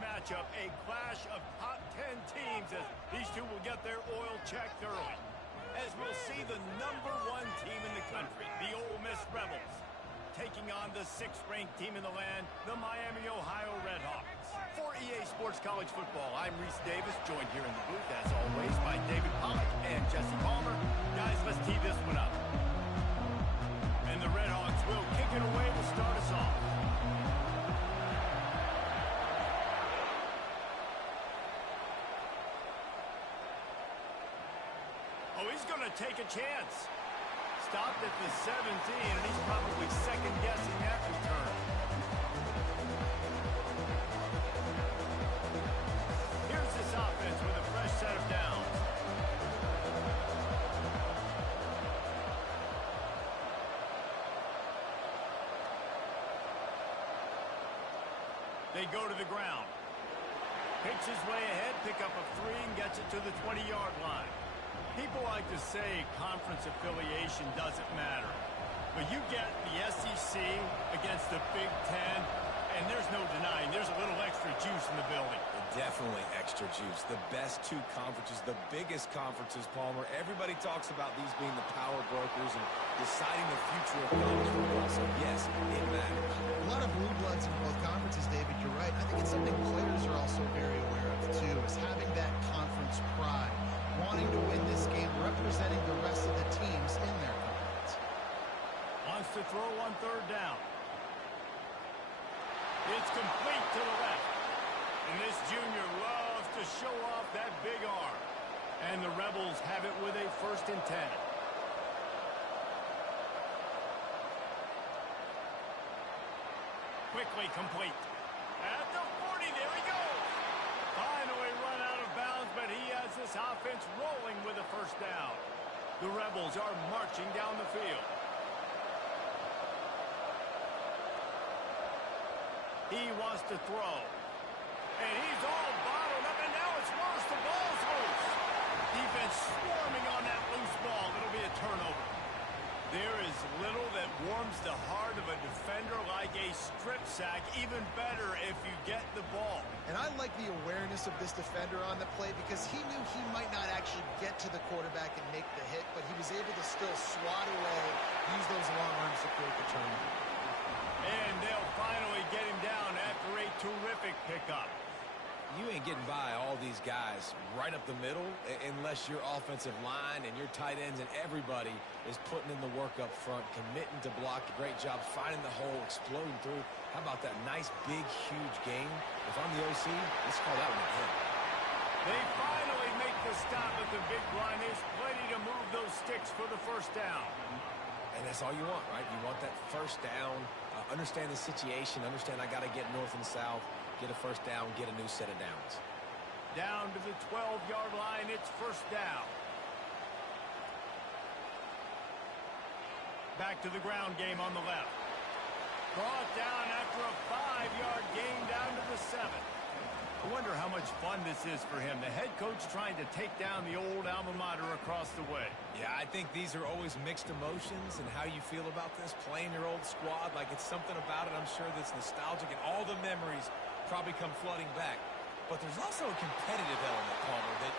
matchup, a clash of top 10 teams as these two will get their oil checked early. As we'll see the #1 team in the country, the Ole Miss Rebels, taking on the 6th-ranked team in the land, the Miami, Ohio Redhawks. For EA Sports College Football, I'm Reese Davis, joined here in the booth, as always, by David Pollack and Jesse Palmer. Guys, let's tee this one up. And the Redhawks will kick it away to start us off. Oh, he's going to take a chance. Stopped at the 17, and he's probably second-guessing that return. Here's this offense with a fresh set of downs. They go to the ground. Picks his way ahead, pick up a 3, and gets it to the 20-yard line. People like to say conference affiliation doesn't matter. But you get the SEC against the Big Ten, and there's no denying there's a little extra juice in the building. Definitely extra juice. The best two conferences, the biggest conferences, Palmer. Everybody talks about these being the power brokers and deciding the future of college football. So, yes, it matters. A lot of blue bloods in both conferences, David. You're right. I think it's something players are also very aware of, too, is having that conference pride. Wanting to win this game, representing the rest of the teams in their conference. Wants to throw on 3rd down. It's complete to the left. And this junior loves to show off that big arm. And the Rebels have it with a 1st and 10. Quickly complete. At the 40, there he goes. Finally run out of bounds, but he has this offense rolling with a 1st down. The Rebels are marching down the field. He wants to throw. And he's all bottled up, and now it's worse. The ball's loose. Defense swarming on that loose ball. It'll be a turnover. There is little that warms the heart of a defender like a strip sack. Even better if you get the ball. And I like the awareness of this defender on the play because he knew he might not actually get to the quarterback and make the hit, but he was able to still swat away, use those long arms to create the turnover. And they'll finally get him down after a terrific pickup. You ain't getting by all these guys right up the middle unless your offensive line and your tight ends and everybody is putting in the work up front, committing to block. Great job finding the hole, exploding through. How about that nice, big, huge game? If I'm the OC, let's call that one a hit. They finally make the stop at the big line. There's plenty to move those sticks for the 1st down. And that's all you want, right? You want that 1st down, understand the situation, understand I got to get north and south, get a 1st down, get a new set of downs. Down to the 12-yard line, it's 1st down. Back to the ground game on the left. Brought down after a 5-yard gain down to the 7. I wonder how much fun this is for him. The head coach trying to take down the old alma mater across the way. Yeah, I think these are always mixed emotions and how you feel about this, playing your old squad. Like, it's something about it, I'm sure, that's nostalgic, and all the memories probably come flooding back. But there's also a competitive element, Palmer, that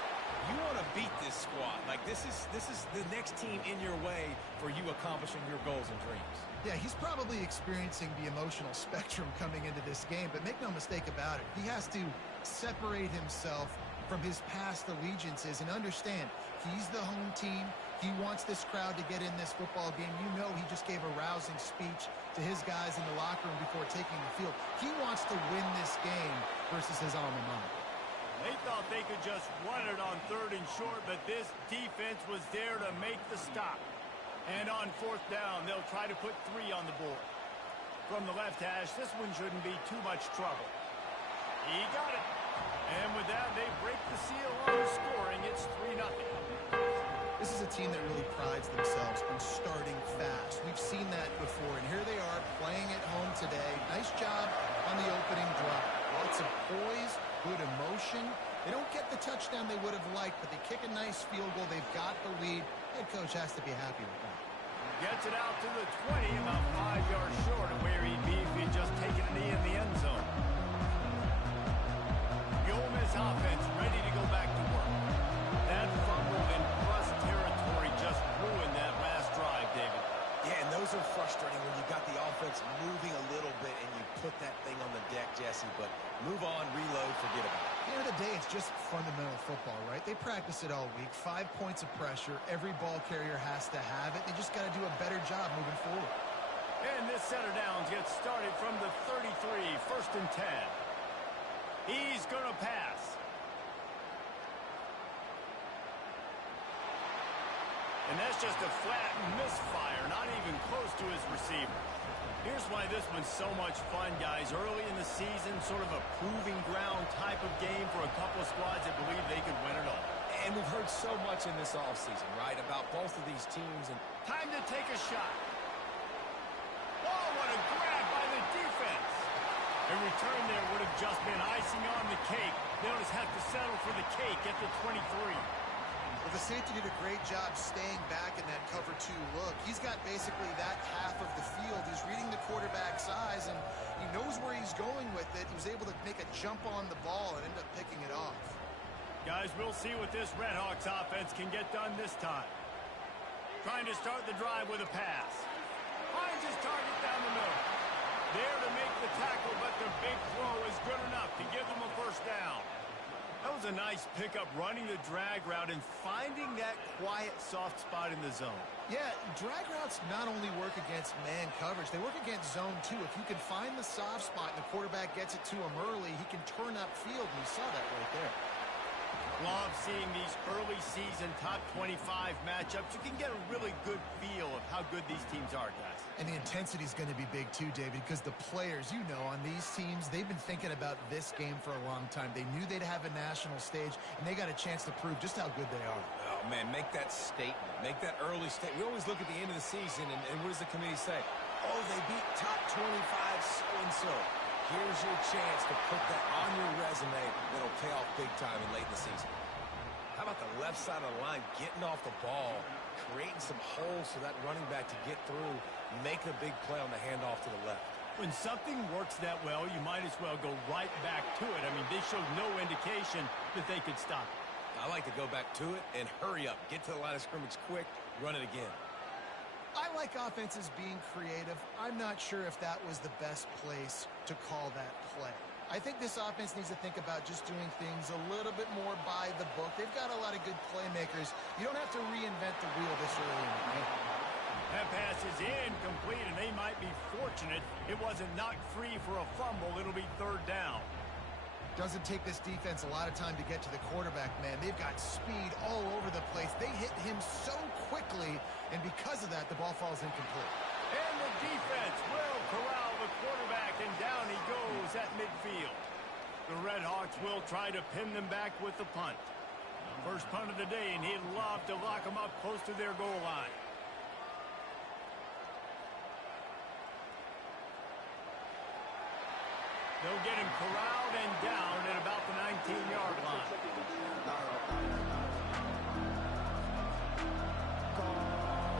you want to beat this squad. Like, this is the next team in your way for you accomplishing your goals and dreams. Yeah, he's probably experiencing the emotional spectrum coming into this game, but make no mistake about it. He has to separate himself from his past allegiances and understand he's the home team. He wants this crowd to get in this football game. You know he just gave a rousing speech to his guys in the locker room before taking the field. He wants to win this game versus his alma mater. They thought they could just run it on 3rd and short, but this defense was there to make the stop. And on 4th down, they'll try to put 3 on the board. From the left hash, this one shouldn't be too much trouble. He got it. And with that, they break the seal on the scoring. It's 3-0. This is a team that really prides themselves on starting fast. We've seen that before, and here they are playing at home today. Nice job on the opening drive. Lots of poise, good emotion. They don't get the touchdown they would have liked, but they kick a nice field goal. They've got the lead. Head coach has to be happy with that. Gets it out to the 20, about 5 yards short of where he'd be if he'd just taken a knee in the end zone. Move on, reload, forget about it. At the end of the day, it's just fundamental football, right? They practice it all week. 5 points of pressure. Every ball carrier has to have it. They just got to do a better job moving forward. And this set of downs gets started from the 33, 1st and 10. He's going to pass. And that's just a flat misfire, not even close to his receiver. Here's why this one's so much fun, guys. Early in the season, sort of a proving ground type of game for a couple of squads that believe they could win it all. And we've heard so much in this offseason, right, about both of these teams. And time to take a shot. Oh, what a grab by the defense. A return there would have just been icing on the cake. They'll just have to settle for the cake at the 23. Well, the safety did a great job staying back in that cover 2 look. He's got basically that half of the field. He's reading the quarterback's eyes, and he knows where he's going with it. He was able to make a jump on the ball and end up picking it off. Guys, we'll see what this Redhawks offense can get done this time. Trying to start the drive with a pass. Finds his target down the middle. There to make the tackle, but the big throw is good enough to give them a first down. That was a nice pickup, running the drag route and finding that quiet, soft spot in the zone. Yeah, drag routes not only work against man coverage, they work against zone too. If you can find the soft spot and the quarterback gets it to him early, he can turn upfield, and you saw that right there. Love seeing these early season top 25 matchups. You can get a really good feel of how good these teams are, guys. And the intensity is going to be big too, David, because the players, you know, on these teams, they've been thinking about this game for a long time. They knew they'd have a national stage, and they got a chance to prove just how good they are. Oh, man, make that statement. Make that early statement. We always look at the end of the season, and what does the committee say? Oh, they beat top 25 so-and-so. Here's your chance to put that on your resume that'll pay off big time in late in the season. How about the left side of the line, getting off the ball, creating some holes for that running back to get through, making a big play on the handoff to the left. When something works that well, you might as well go right back to it. I mean, they showed no indication that they could stop it. I like to go back to it and hurry up. Get to the line of scrimmage quick, run it again. I like offenses being creative. I'm not sure if that was the best place to call that play. I think this offense needs to think about just doing things a little bit more by the book. They've got a lot of good playmakers. You don't have to reinvent the wheel this early in the game. That pass is incomplete, and they might be fortunate it wasn't knocked free for a fumble. It'll be 3rd down. Doesn't take this defense a lot of time to get to the quarterback, man. They've got speed all over the place. They hit him so quickly, and because of that, the ball falls incomplete. And the defense will corral the quarterback, and down he goes at midfield. The Redhawks will try to pin them back with the punt. First punt of the day, and he'd love to lock them up close to their goal line. They'll get him corralled and down at about the 19-yard line.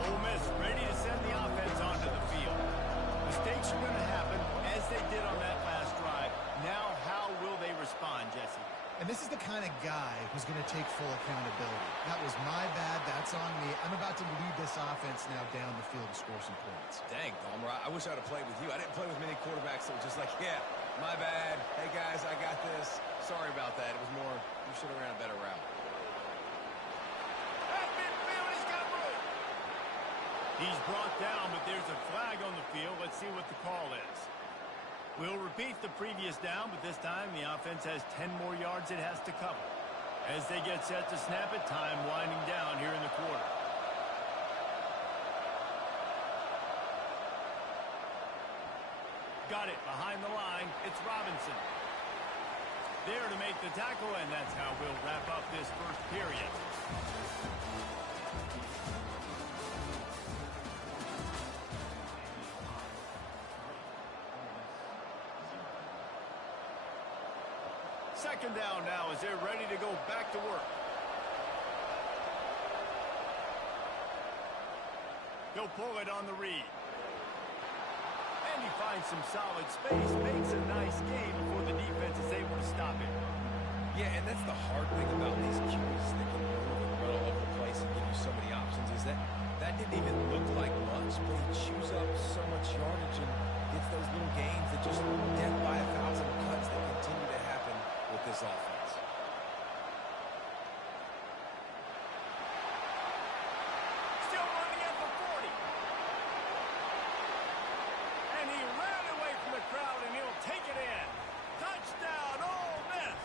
Ole Miss ready to send the offense onto the field. Mistakes are going to happen, as they did on that last drive. Now, how will they respond, Jesse? And this is the kind of guy who's going to take full accountability. That was my bad. That's on me. I'm about to lead this offense now down the field and score some points. Dang, Palmer, I wish I would have played with you. I didn't play with many quarterbacks that were just like, yeah, my bad. Hey, guys, I got this. Sorry about that. It was more, you should have ran a better route. At midfield, he's got room. He's brought down, but there's a flag on the field. Let's see what the call is. We'll repeat the previous down, but this time the offense has 10 more yards it has to cover. As they get set to snap it, time winding down here in the quarter. Got it behind the line. It's Robinson. There to make the tackle, and that's how we'll wrap up this first period. Second down now as they're ready to go back to work. He'll pull it on the read. And he finds some solid space, makes a nice game before the defense is able to stop it. Yeah, and that's the hard thing about these QBs that can run all over the place and give you so many options is that didn't even look like much, but he chews up so much yardage and gets those little gains that just death by 1,000 cuts that continue to this offense. Still running at the 40. And he ran away from the crowd, and he'll take it in. Touchdown, Ole Miss.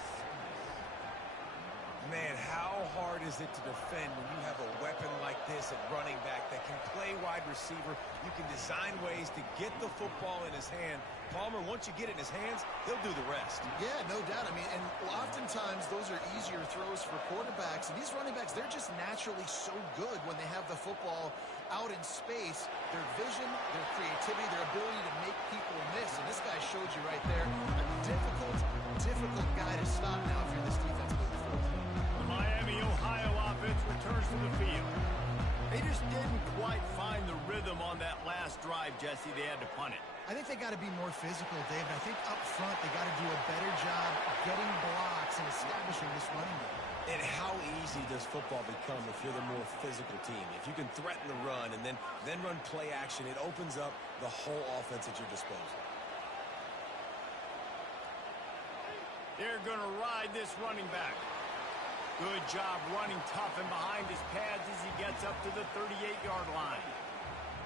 Man, how hard is it to defend when you have a weapon like this at running back that can play wide receiver? You can design ways to get the football in his hand. Palmer, once you get it in his hands, he'll do the rest. Yeah, no doubt. I mean, and oftentimes those are easier throws for quarterbacks. And these running backs, they're just naturally so good when they have the football out in space. Their vision, their creativity, their ability to make people miss. And this guy showed you right there a difficult guy to stop now if you're this defense moving forward. The Miami, Ohio offense returns to the field. They just didn't quite find the rhythm on that last drive, Jesse. They had to punt it. I think they got to be more physical, David. I think up front they got to do a better job getting blocks and establishing this running game. And how easy does football become if you're the more physical team? If you can threaten the run and then run play action, it opens up the whole offense at your disposal. They're going to ride this running back. Good job running tough and behind his pads as he gets up to the 38-yard line.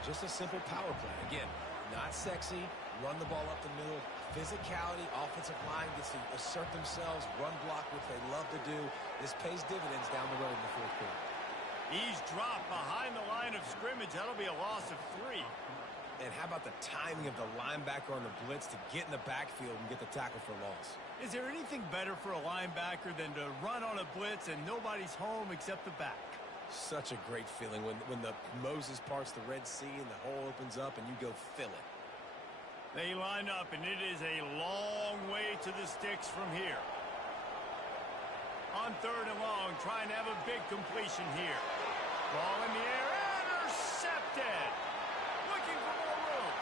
Just a simple power play. Again, not sexy, run the ball up the middle, physicality, offensive line gets to assert themselves, run block, which they love to do. This pays dividends down the road in the fourth quarter. He's dropped behind the line of scrimmage. That'll be a loss of 3. And how about the timing of the linebacker on the blitz to get in the backfield and get the tackle for loss? Is there anything better for a linebacker than to run on a blitz and nobody's home except the back? Such a great feeling when the Moses parts the Red Sea and the hole opens up and you go fill it. They line up, and it is a long way to the sticks from here. On 3rd and long, trying to have a big completion here. Ball in the air, intercepted. Looking for more room.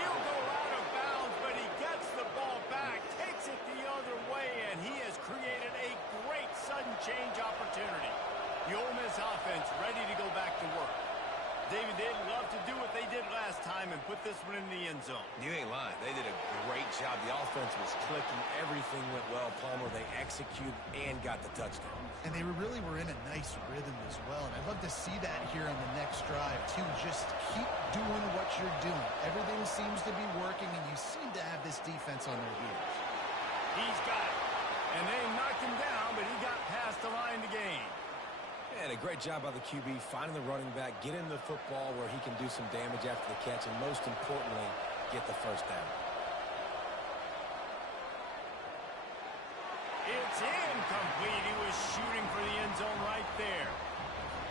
He'll go out of bounds, but he gets the ball back, takes it the other way, and he has created a great sudden change opportunity. The Ole Miss offense ready to go back to work. David, they'd love to do what they did last time and put this one in the end zone. You ain't lying. They did a great job. The offense was clicking. Everything went well. Palmer, they executed and got the touchdown. And they really were in a nice rhythm as well. And I'd love to see that here on the next drive, too. Just keep doing what you're doing. Everything seems to be working, and you seem to have this defense on their heels. He's got it. And they knocked him down, but he got past the line to gain. And a great job by the QB, finding the running back, get in the football where he can do some damage after the catch, and most importantly, get the first down. It's incomplete. He was shooting for the end zone right there.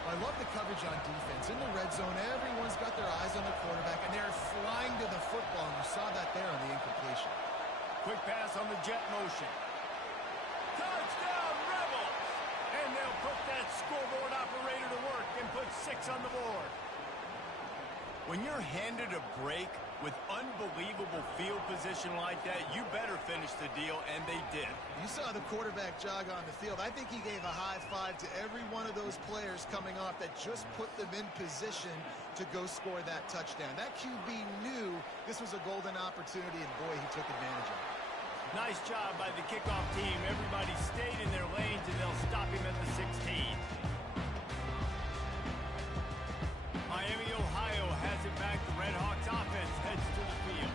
I love the coverage on defense. In the red zone, everyone's got their eyes on the quarterback, and they're flying to the football, and you saw that there on the incompletion. Quick pass on the jet motion. Touchdown, Rebels! And they'll put that scoreboard operator to work and put 6 on the board. When you're handed a break with unbelievable field position like that, you better finish the deal, and they did. You saw the quarterback jog on the field. I think he gave a high five to every one of those players coming off that just put them in position to go score that touchdown. That QB knew this was a golden opportunity, and boy, he took advantage of it. Nice job by the kickoff team. Everybody stayed in their lanes, and they'll stop him at the 16. Miami, Ohio has it back. The Red Hawks offense heads to the field.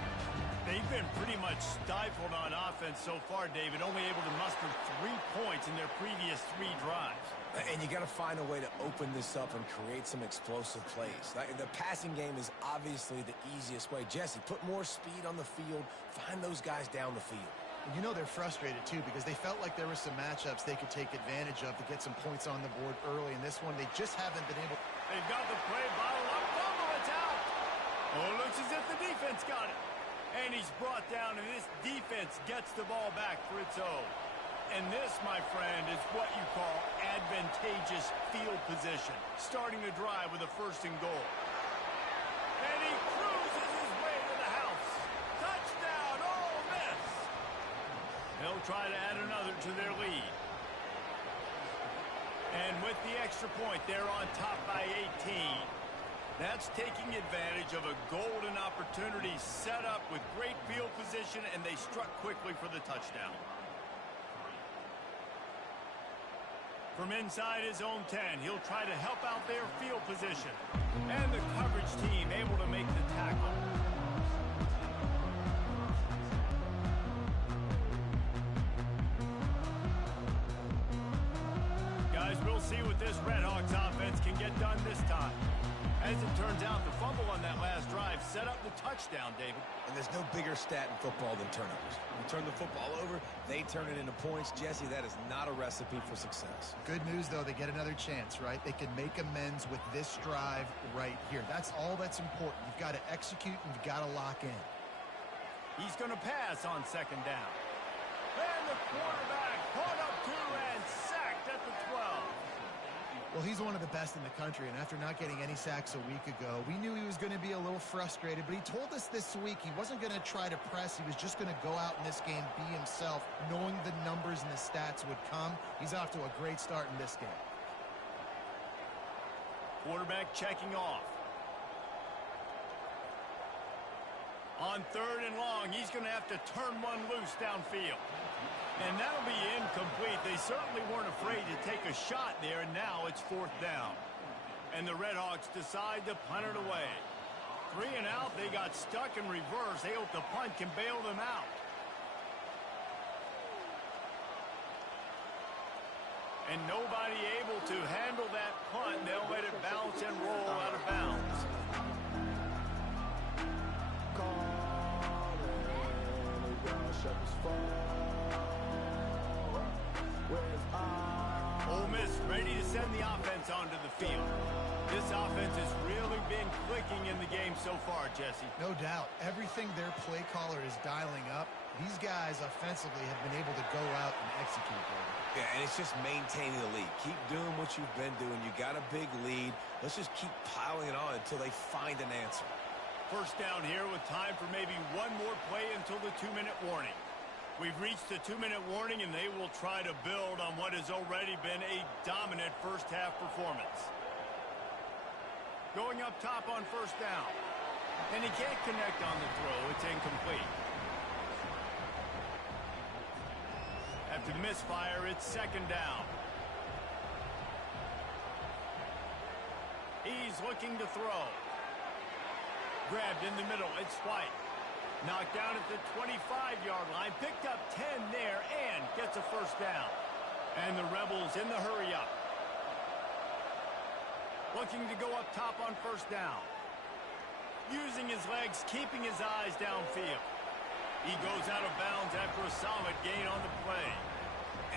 They've been pretty much stifled on offense so far, David, only able to muster 3 points in their previous 3 drives. And you got to find a way to open this up and create some explosive plays. The passing game is obviously the easiest way. Jesse, put more speed on the field. Find those guys down the field. And you know they're frustrated, too, because they felt like there were some matchups they could take advantage of to get some points on the board early. In this one, they just haven't been able. They've got the play bottle up. Fumble, it's out. Oh, it looks as if the defense got it. And he's brought down, and this defense gets the ball back for its own. And this, my friend, is what you call advantageous field position. Starting the drive with a 1st and goal. And he cruises his way to the house. Touchdown, Ole Miss. They'll try to add another to their lead. And with the extra point, they're on top by 18. That's taking advantage of a golden opportunity set up with great field position, and they struck quickly for the touchdown. From inside his own 10, he'll try to help out their field position. And the coverage team able to make the tackle. Guys, we'll see what this Redhawks offense can get done this time. As it turns out, the fumble on that last drive set up the touchdown, David. And there's no bigger stat in football than turnovers. You turn the football over, they turn it into points. Jesse, that is not a recipe for success. Good news, though, they get another chance, right? They can make amends with this drive right here. That's all that's important. You've got to execute and you've got to lock in. He's going to pass on second down. And the quarterback caught up to and sacked at the 12. Well, he's one of the best in the country, and after not getting any sacks a week ago, we knew he was going to be a little frustrated, but he told us this week he wasn't going to try to press. He was just going to go out in this game, be himself, knowing the numbers and the stats would come. He's off to a great start in this game. Quarterback checking off. On third and long, he's going to have to turn one loose downfield. And that'll be incomplete. They certainly weren't afraid to take a shot there, and now it's fourth down. And the Redhawks decide to punt it away. 3 and out, they got stuck in reverse. They hope the punt can bail them out. And nobody able to handle that punt. They'll let it bounce and roll out of bounds. Ole Miss ready to send the offense onto the field. This offense has really been clicking in the game so far, Jesse. No doubt. Everything their play caller is dialing up, these guys offensively have been able to go out and execute. Yeah, and it's just maintaining the lead. Keep doing what you've been doing. You got a big lead. Let's just keep piling it on until they find an answer. First down here with time for maybe one more play until the 2-minute warning. We've reached the 2-minute warning, and they will try to build on what has already been a dominant first-half performance. Going up top on first down. And he can't connect on the throw. It's incomplete. After the misfire, it's second down. He's looking to throw. Grabbed in the middle. It's White. Knocked down at the 25-yard line. Picked up 10 there and gets a first down. And the Rebels in the hurry up. Looking to go up top on first down. Using his legs, keeping his eyes downfield. He goes out of bounds after a solid gain on the play.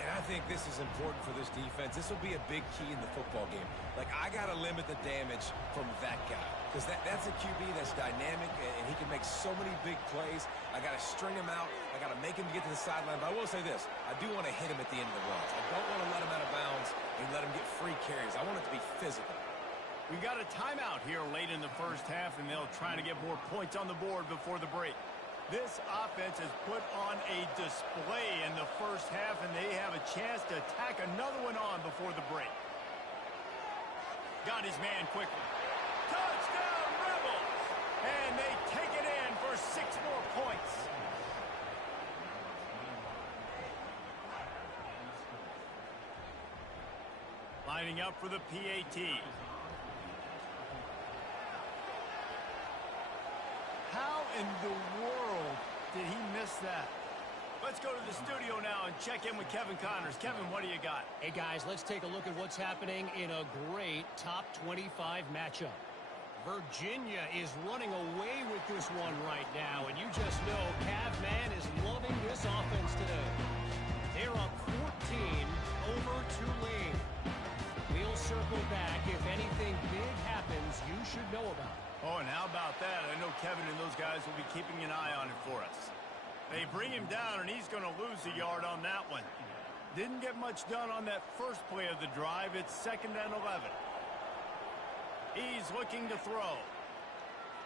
And I think this is important for this defense. This will be a big key in the football game. Like, I got to limit the damage from that guy. Because that's a QB that's dynamic, and he can make so many big plays. I got to string him out. I got to make him get to the sideline. But I will say this. I do want to hit him at the end of the runs. I don't want to let him out of bounds and let him get free carries. I want it to be physical. We got a timeout here late in the first half, and they'll try to get more points on the board before the break. This offense has put on a display in the first half, and they have a chance to tack another one on before the break. Got his man quickly. Touchdown, Rebels! And they take it in for 6 more points. Lining up for the PAT. How in the world did he miss that? Let's go to the studio now and check in with Kevin Connors. Kevin, what do you got? Hey, guys, let's take a look at what's happening in a great top 25 matchup. Virginia is running away with this one right now, and you just know Cavman is loving this offense today. They're up 14 over Tulane. We'll circle back. If anything big happens, you should know about it. Oh, and how about that? I know Kevin and those guys will be keeping an eye on it for us. They bring him down, and he's going to lose a yard on that one. Didn't get much done on that first play of the drive. It's 2nd and 11. He's looking to throw.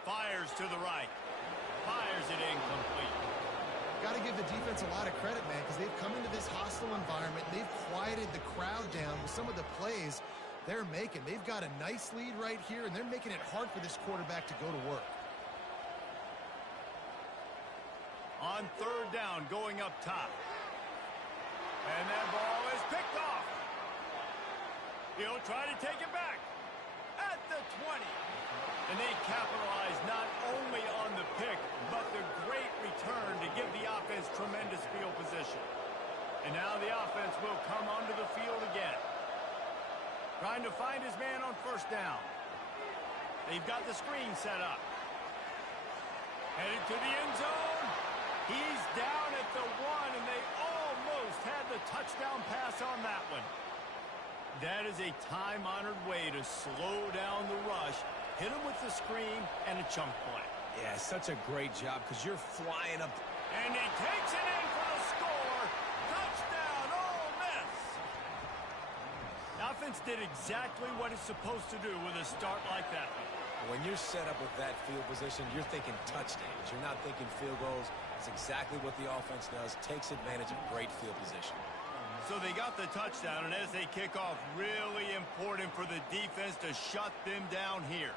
Fires to the right. Fires it incomplete. Got to give the defense a lot of credit, man, because they've come into this hostile environment. They've quieted the crowd down with some of the plays they're making. They've got a nice lead right here, and they're making it hard for this quarterback to go to work. On third down, going up top. And that ball is picked off. They'll try to take it back at the 20. And they capitalize not only on the pick, but the great return to give the offense tremendous field position. And now the offense will come onto the field again. Trying to find his man on first down. They've got the screen set up. Headed to the end zone. He's down at the 1, and they almost had the touchdown pass on that one. That is a time-honored way to slow down the rush, hit him with the screen, and a chunk play. Yeah, such a great job because you're flying up. And he takes it in for the score. Touchdown, Ole Miss. The offense did exactly what it's supposed to do with a start like that one. When you're set up with that field position, you're thinking touchdowns. You're not thinking field goals. It's exactly what the offense does. Takes advantage of great field position. So they got the touchdown, and as they kick off, really important for the defense to shut them down here.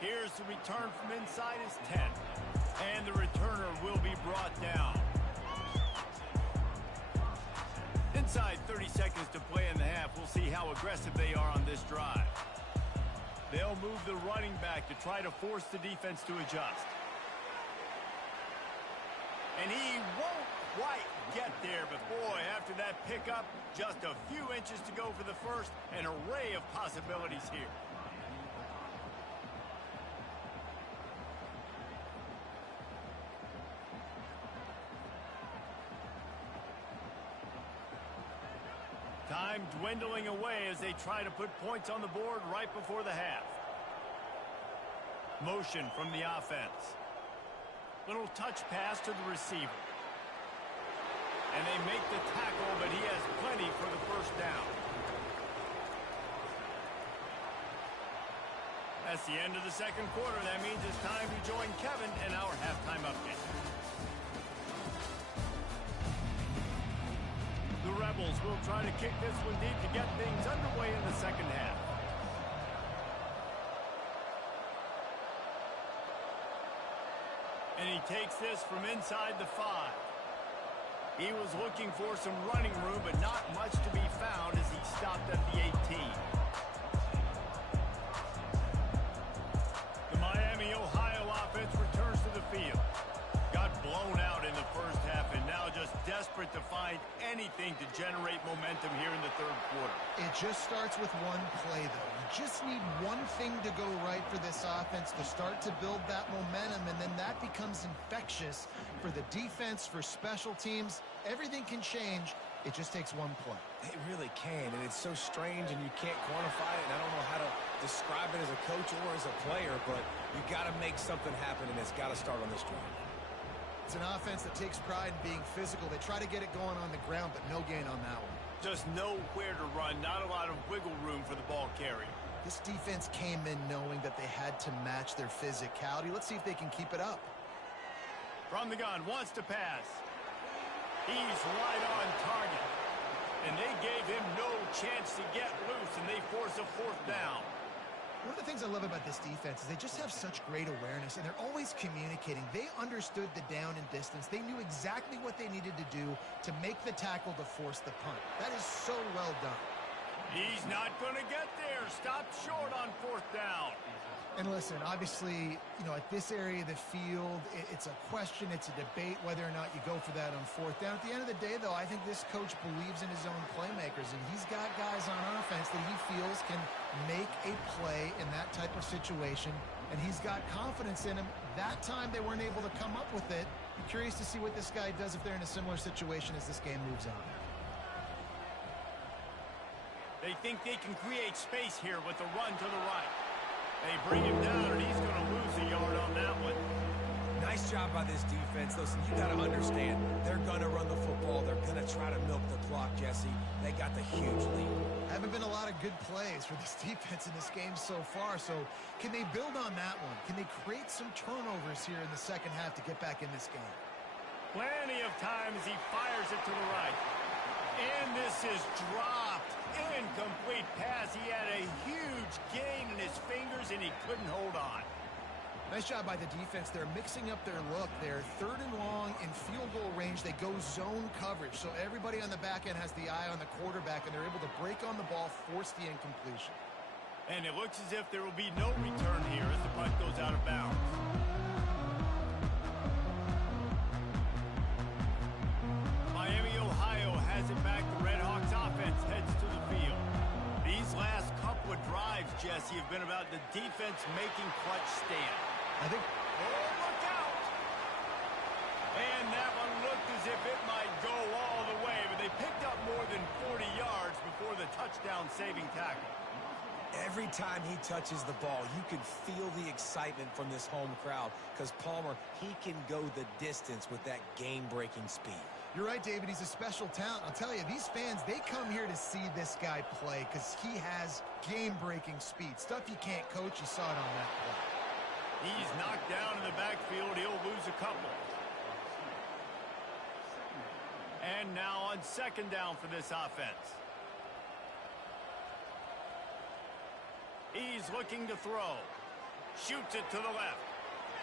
Here's the return from inside his 10. And the returner will be brought down. Inside 30 seconds to play in the half. We'll see how aggressive they are on this drive. They'll move the running back to try to force the defense to adjust. And he won't quite get there, but boy, after that pickup, just a few inches to go for the first. An array of possibilities here. Time dwindling away as they try to put points on the board right before the half. Motion from the offense. Little touch pass to the receiver. And they make the tackle, but he has plenty for the first down. That's the end of the second quarter. That means it's time to join Kevin in our halftime update. The Rebels will try to kick this one deep to get things underway in the second half. And he takes this from inside the 5. He was looking for some running room, but not much to be found as he stopped at the 18. The Miami, Ohio offense returns to the field. Got blown out in the first half and now just desperate to find anything to generate momentum here in the third quarter. It just starts with one play, though. You just need one thing to go right for this offense to start to build that momentum, and then that becomes infectious for the defense, for special teams. Everything can change. It just takes one play. It really can, and it's so strange, and you can't quantify it, and I don't know how to describe it as a coach or as a player, but you got to make something happen, and it's got to start on this drive. It's an offense that takes pride in being physical. They try to get it going on the ground, but no gain on that one. Just nowhere to run, not a lot of wiggle room for the ball carrier. This defense came in knowing that they had to match their physicality. Let's see if they can keep it up. From the gun, wants to pass. He's right on target. And they gave him no chance to get loose, and they force a fourth down. One of the things I love about this defense is they just have such great awareness, and they're always communicating. They understood the down and distance. They knew exactly what they needed to do to make the tackle to force the punt. That is so well done. He's not going to get there. Stopped short on fourth down. And listen, obviously, you know, at this area of the field, it's a question, it's a debate whether or not you go for that on fourth down. At the end of the day, though, I think this coach believes in his own playmakers, and he's got guys on offense that he feels can make a play in that type of situation, and he's got confidence in him. That time they weren't able to come up with it. Be curious to see what this guy does if they're in a similar situation as this game moves on. They think they can create space here with the run to the right. They bring him down, and he's going to lose a yard on that one. Nice job by this defense. Listen, you got to understand, they're going to run the football. They're going to try to milk the clock, Jesse. They got the huge lead. Haven't been a lot of good plays for this defense in this game so far, so can they build on that one? Can they create some turnovers here in the second half to get back in this game? Plenty of time as he fires it to the right. And this is dropped. Incomplete pass. He had a huge gain in his fingers, and he couldn't hold on. Nice job by the defense. They're mixing up their look. They're 3rd and long in field goal range. They go zone coverage. So everybody on the back end has the eye on the quarterback, and they're able to break on the ball, force the incompletion. And it looks as if there will be no return here as the punt goes out of bounds. Miami, Ohio has it back. The Red Hawks offense heads to the field. These last couple of drives, Jesse, have been about the defense making clutch stand. I think... Oh, look out! And that one looked as if it might go all the way, but they picked up more than 40 yards before the touchdown-saving tackle. Every time he touches the ball, you can feel the excitement from this home crowd because Palmer, he can go the distance with that game-breaking speed. You're right, David. He's a special talent. I'll tell you, these fans, they come here to see this guy play because he has game-breaking speed. Stuff you can't coach. You saw it on that play. He's knocked down in the backfield. He'll lose a couple. And now on 2nd down for this offense. He's looking to throw. Shoots it to the left.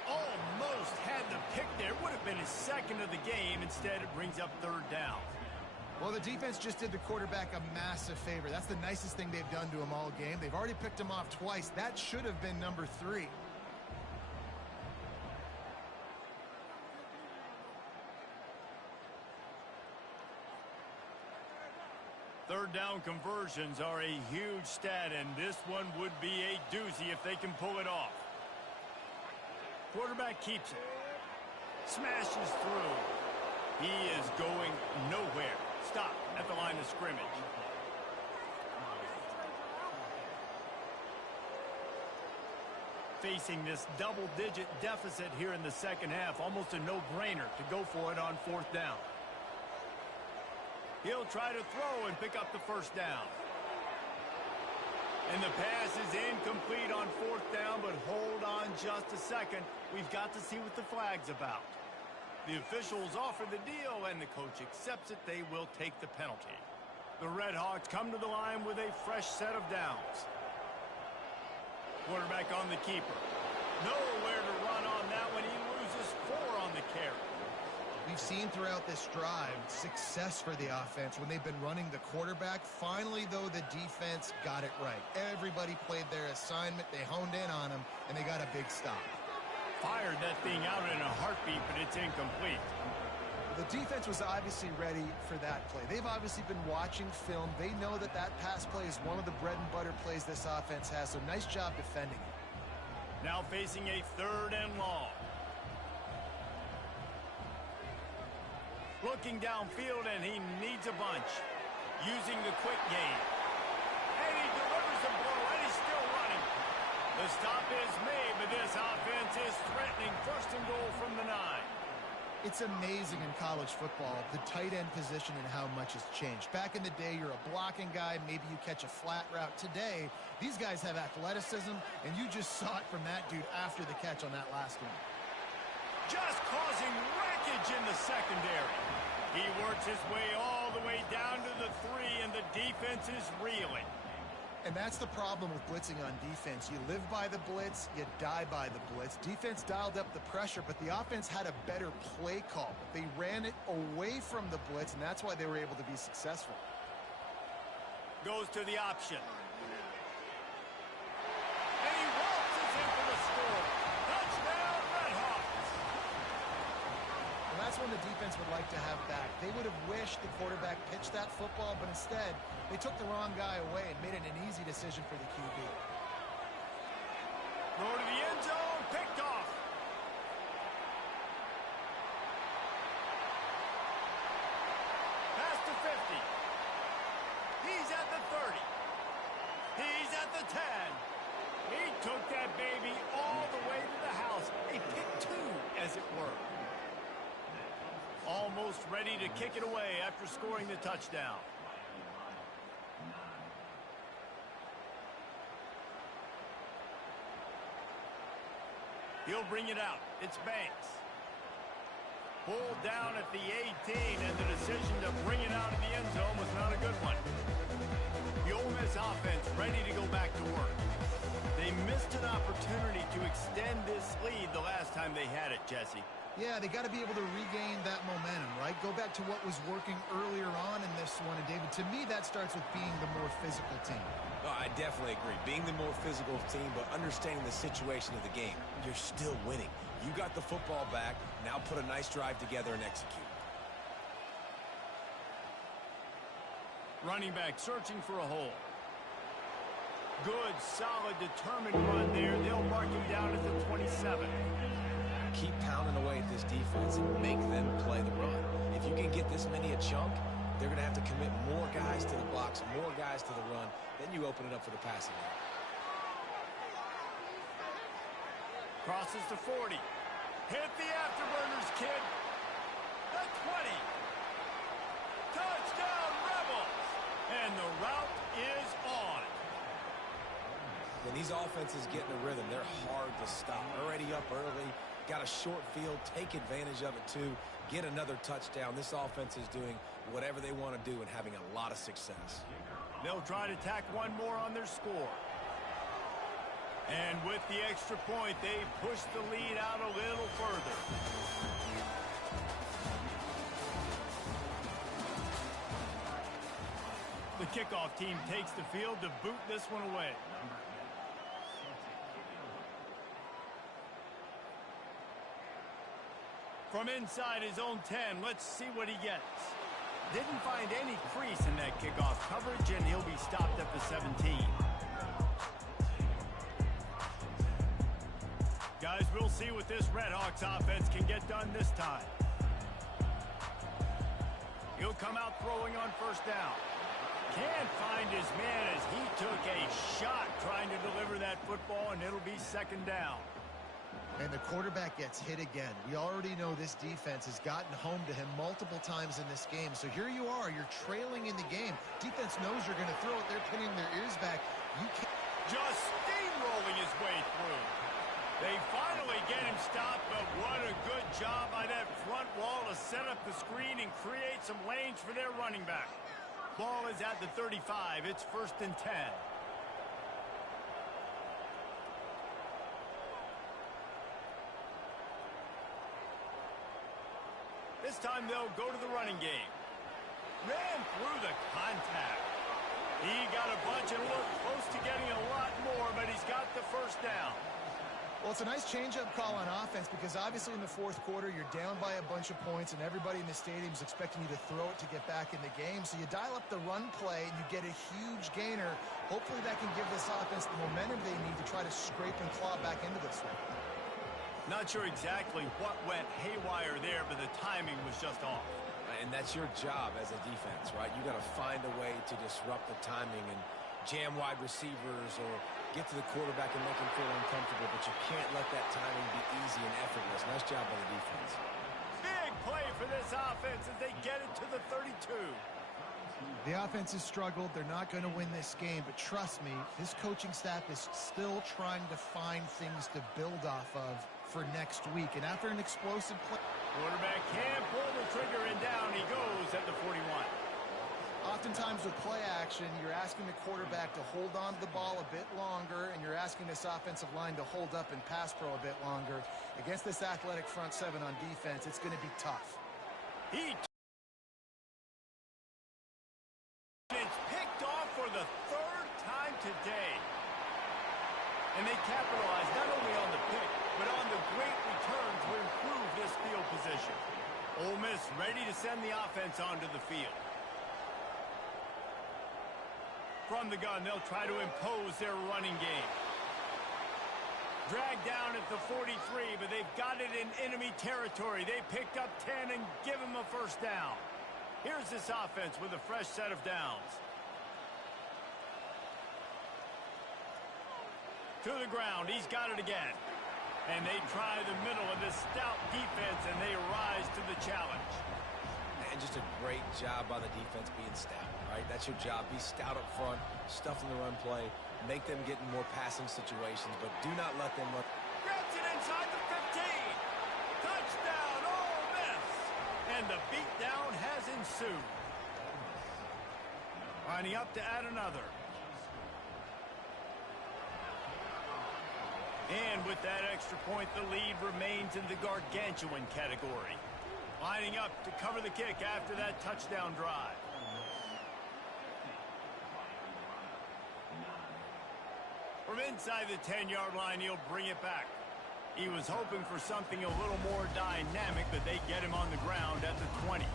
Almost had the pick there. Would have been his 2nd of the game. Instead, it brings up 3rd down. Well, the defense just did the quarterback a massive favor. That's the nicest thing they've done to him all game. They've already picked him off twice. That should have been number 3. Third down conversions are a huge stat, and this one would be a doozy if they can pull it off. Quarterback keeps it. Smashes through. He is going nowhere. Stop at the line of scrimmage. Facing this double-digit deficit here in the 2nd half, almost a no-brainer to go for it on 4th down. He'll try to throw and pick up the 1st down. And the pass is incomplete on 4th down, but hold on just a second. We've got to see what the flag's about. The officials offer the deal, and the coach accepts it. They will take the penalty. The Red Hawks come to the line with a fresh set of downs. Quarterback on the keeper. Nowhere to run on that one. He loses 4 on the carry. We've seen throughout this drive success for the offense when they've been running the quarterback. Finally, though, the defense got it right. Everybody played their assignment. They honed in on him, and they got a big stop. Fired that thing out in a heartbeat, but it's incomplete. The defense was obviously ready for that play. They've obviously been watching film. They know that that pass play is one of the bread-and-butter plays this offense has, so nice job defending it. Now facing a 3rd and long. Looking downfield, and he needs a bunch. Using the quick game. And he delivers the blow, and he's still running. The stop is made, but this offense is threatening. 1st and goal from the 9. It's amazing in college football, the tight end position and how much has changed. Back in the day, you're a blocking guy. Maybe you catch a flat route. Today, these guys have athleticism, and you just saw it from that dude after the catch on that last one. Just causing wreckage in the secondary. He works his way all the way down to the 3, and the defense is reeling. And that's the problem with blitzing on defense. You live by the blitz, you die by the blitz. Defense dialed up the pressure, but the offense had a better play call. They ran it away from the blitz, and that's why they were able to be successful. Goes to the option. And he waltzes in for the score. Touchdown, Red Hawks. And that's when the defense would like to have back. They would have wished the quarterback pitched that football, but instead, they took the wrong guy away and made it an easy decision for the QB. Throw to the end zone, picked off. Pass to 50. He's at the 30. He's at the 10. He took that baby all the way to the house. A pick 2, as it were. Almost ready to kick it away after scoring the touchdown. He'll bring it out. It's Banks. Pulled down at the 18, and the decision to bring it out of the end zone was not a good one. The Ole Miss offense ready to go back to work. They They missed an opportunity to extend this lead the last time they had it, Jesse. Yeah, they got to be able to regain that momentum, right? Go back to what was working earlier on in this one. And, David, to me, that starts with being the more physical team. No, I definitely agree. Being the more physical team, but understanding the situation of the game. You're still winning. You got the football back. Now put a nice drive together and execute. Running back searching for a hole. Good, solid, determined run there. They'll mark him down at the 27. Keep pounding away at this defense and make them play the run. If you can get this many a chunk, they're going to have to commit more guys to the box, more guys to the run. Then you open it up for the passing game. Crosses to 40. Hit the afterburners, kid. The 20. Touchdown, Rebels. And the route is on. When these offenses get in a rhythm, they're hard to stop. Already up early, got a short field, take advantage of it too, get another touchdown. This offense is doing whatever they want to do and having a lot of success. They'll try to tack one more on their score. And with the extra point, they push the lead out a little further. The kickoff team takes the field to boot this one away. From inside his own 10, let's see what he gets. Didn't find any crease in that kickoff coverage, and he'll be stopped at the 17. Guys, we'll see what this Redhawks offense can get done this time. He'll come out throwing on first down. Can't find his man as he took a shot trying to deliver that football, and it'll be second down. And the quarterback gets hit again. We already know this defense has gotten home to him multiple times in this game. So here you are. You're trailing in the game. Defense knows you're going to throw it. They're pinning their ears back. You can't. Just steamrolling his way through. They finally get him stopped, but what a good job by that front wall to set up the screen and create some lanes for their running back. Ball is at the 35. It's 1st and 10. This time they'll go to the running game. Ran through the contact. He got a bunch and looked close to getting a lot more, but he's got the first down. Well, it's a nice change-up call on offense because obviously in the fourth quarter you're down by a bunch of points and everybody in the stadium is expecting you to throw it to get back in the game. So you dial up the run play and you get a huge gainer. Hopefully that can give this offense the momentum they need to try to scrape and claw back into this one. Not sure exactly what went haywire there, but the timing was just off. And that's your job as a defense, right? You got to find a way to disrupt the timing and jam wide receivers or get to the quarterback and make him feel uncomfortable, but you can't let that timing be easy and effortless. Nice job by the defense. Big play for this offense as they get it to the 32. The offense has struggled. They're not going to win this game, but trust me, this coaching staff is still trying to find things to build off of for next week. And after an explosive play, quarterback can't pull the trigger, and down he goes at the 41. Oftentimes with play action, you're asking the quarterback to hold on to the ball a bit longer, and you're asking this offensive line to hold up and pass pro a bit longer. Against this athletic front seven on defense, it's going to be tough. It's picked off for the 3rd time today. And they capitalize not only on the pick, but on the great return to improve this field position. Ole Miss ready to send the offense onto the field. From the gun, they'll try to impose their running game. Dragged down at the 43, but they've got it in enemy territory. They picked up 10 and give him a first down. Here's this offense with a fresh set of downs. To the ground, he's got it again. And they try the middle of this stout defense, and they rise to the challenge. And just a great job by the defense being stout, right? That's your job. Be stout up front, stuff in the run play, make them get in more passing situations, but do not let them run. Grabs it inside the 15. Touchdown, Ole Miss. And the beatdown has ensued. Lining up to add another. And with that extra point, the lead remains in the gargantuan category. Lining up to cover the kick after that touchdown drive. From inside the 10-yard line, he'll bring it back. He was hoping for something a little more dynamic, but they get him on the ground at the 20.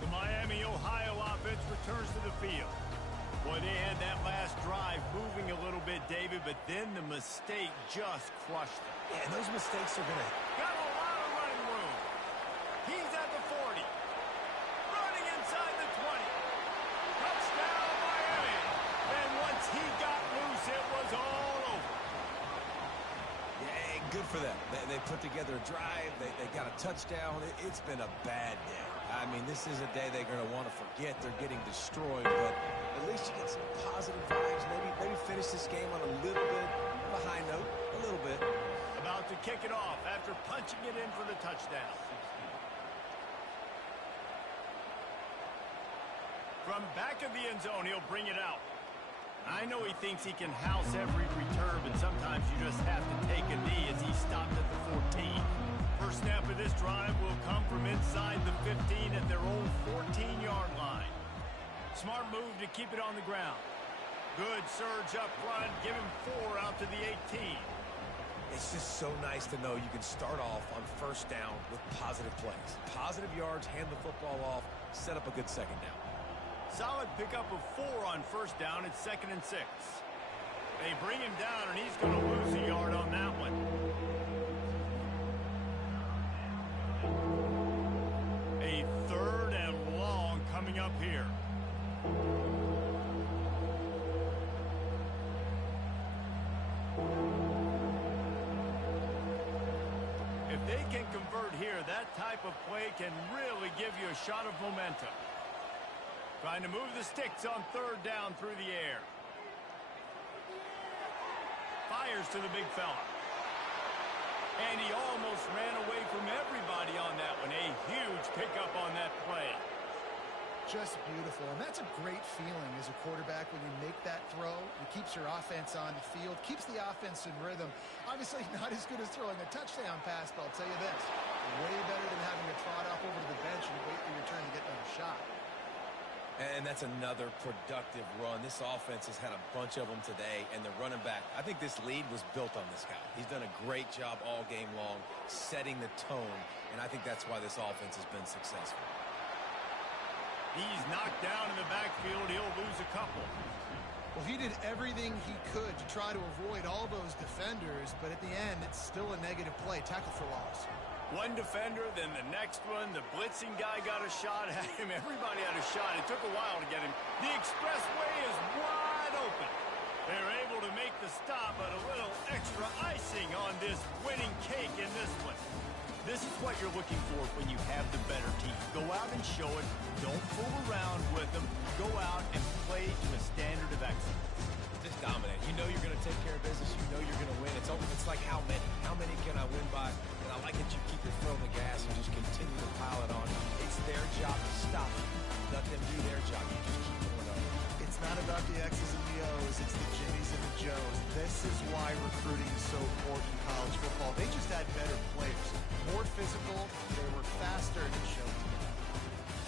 The Miami, Ohio offense returns to the field. Boy, they had that last drive moving a little bit, David, but then the mistake just crushed them. Yeah, and those mistakes are going to... Got a lot of running room. He's at the 40. Running inside the 20. Touchdown, Miami. And once he got loose, it was all over. Yeah, good for them. They put together a drive. They got a touchdown. It's been a bad day. I mean, this is a day they're going to want to forget. They're getting destroyed, but at least you get some positive vibes. Maybe finish this game on a little bit of a high note. A little bit. About to kick it off after punching it in for the touchdown. From back of the end zone, he'll bring it out. I know he thinks he can house every return, but sometimes you just have to take a knee as he stopped at the 14. First snap of this drive will come from inside the 15 at their own 14-yard line. Smart move to keep it on the ground. Good surge up front. Give him 4 out to the 18. It's just so nice to know you can start off on first down with positive plays. Positive yards, hand the football off, set up a good second down. Solid pickup of 4 on first down. It's 2nd and 6. They bring him down, and he's going to lose a yard on that one. A 3rd and long coming up here. If they can convert here, that type of play can really give you a shot of momentum. Trying to move the sticks on 3rd down through the air. Fires to the big fella. And he almost ran away from everybody on that one. A huge pickup on that play. Just beautiful. And that's a great feeling as a quarterback when you make that throw. It keeps your offense on the field, keeps the offense in rhythm. Obviously not as good as throwing a touchdown pass, but I'll tell you this. Way better than having to trot off over to the bench and wait for your turn to get another shot. And that's another productive run. This offense has had a bunch of them today, and the running back, I think this lead was built on this guy. He's done a great job all game long setting the tone, and I think that's why this offense has been successful. He's knocked down in the backfield. He'll lose a couple. Well, he did everything he could to try to avoid all those defenders, but at the end, it's still a negative play, tackle for loss. One defender, then the next one. The blitzing guy got a shot at him. Everybody had a shot. It took a while to get him. The expressway is wide open. They're able to make the stop, but a little extra icing on this winning cake in this one. This is what you're looking for when you have the better team. Go out and show it. Don't fool around with them. Go out and play to a standard of excellence. Just dominate. You know you're going to take care of business. You know you're going to win. It's like how many? How many can I win by? And I like that you keep your foot on the gas and just continue to pile it on. It's their job to stop you. Let them do their job. You just keep going up. It's not about the X's and the O's. It's the Jimmies and the Joes. This is why recruiting is so important in college football. They just had better